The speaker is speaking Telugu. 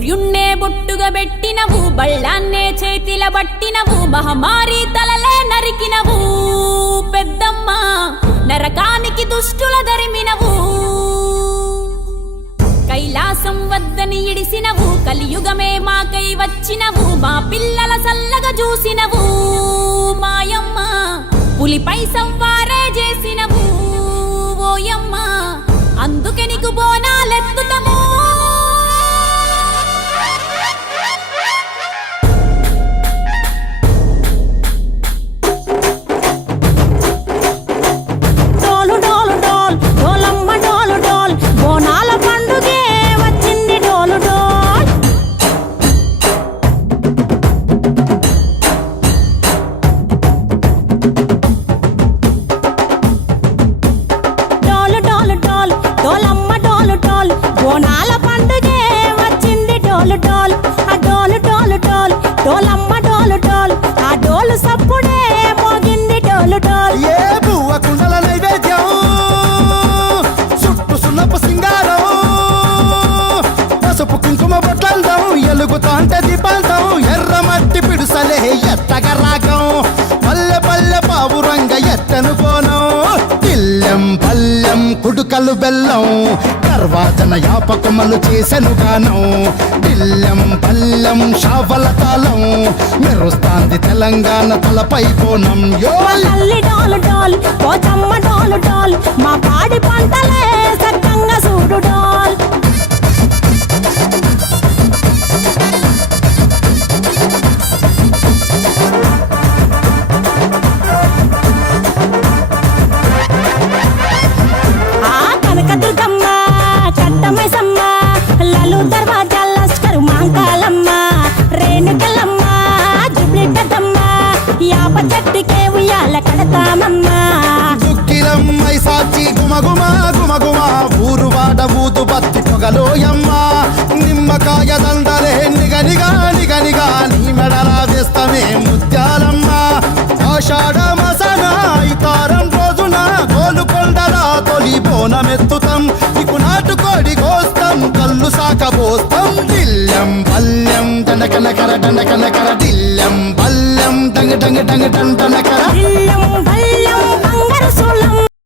సూర్యున్నే బొట్టుగా పెట్టినవు, బళ్ళాన్నే చేతిల బట్టినవు, మహమారి తలలే నరికినవు పెద్దమ్మ, నరకానికి దుష్టుల దరిమినవు. కైలాసం వద్దని ఇడిసినవు, కలియుగమే మాకై వచ్చినవు, మా పిల్లల సల్లగా చూసినవు మాయమ్మ, పులిపై సంవారే చేసినవు ఓయమ్మ, అందుకే నీకు బోనాలెత్తుతము. ఎలుగుతాంటే దీపాంతం ఎర్రమట్టి పిడుసలే ఎత్తగా రాగం, పల్లె పల్లె పావురంగ ఎత్తను కోనం, తిల్లెం పల్లెం కుడుకలు బెల్లం, కర్వాచన యాపకమలు చేసెను గానం, తిల్లెం పల్లెం షావల తాళం, మెరుస్తాంది తెలంగాణ తలపై కోణం. మా పాడి పంటలే సక్కంగా చూడు డోల్. దుక్కిలమ్మై సాచి గుమగుమ గుమగుమ, ఊరు వాడ ఊదు బత్తి పొగలోయమ్మ, నిమ్మకాయ దండలే నిగనిగా నిగనిగా, నీ మెడలా వేస్తమే ముత్యాలమ్మ. ఆషాఢ మసన ఇతారం రోజున గోలుకొండలా తొలి బోనమెత్తుతాం, నీకు నాటుకోడి కోస్తాం, కళ్ళు సాకబోస్తాం. దిల్లెం పల్లెం దండకనకర దండకనకర, దిల్లెం పల్లెం డంగ డంగ డంగ డండనకర. బంగారు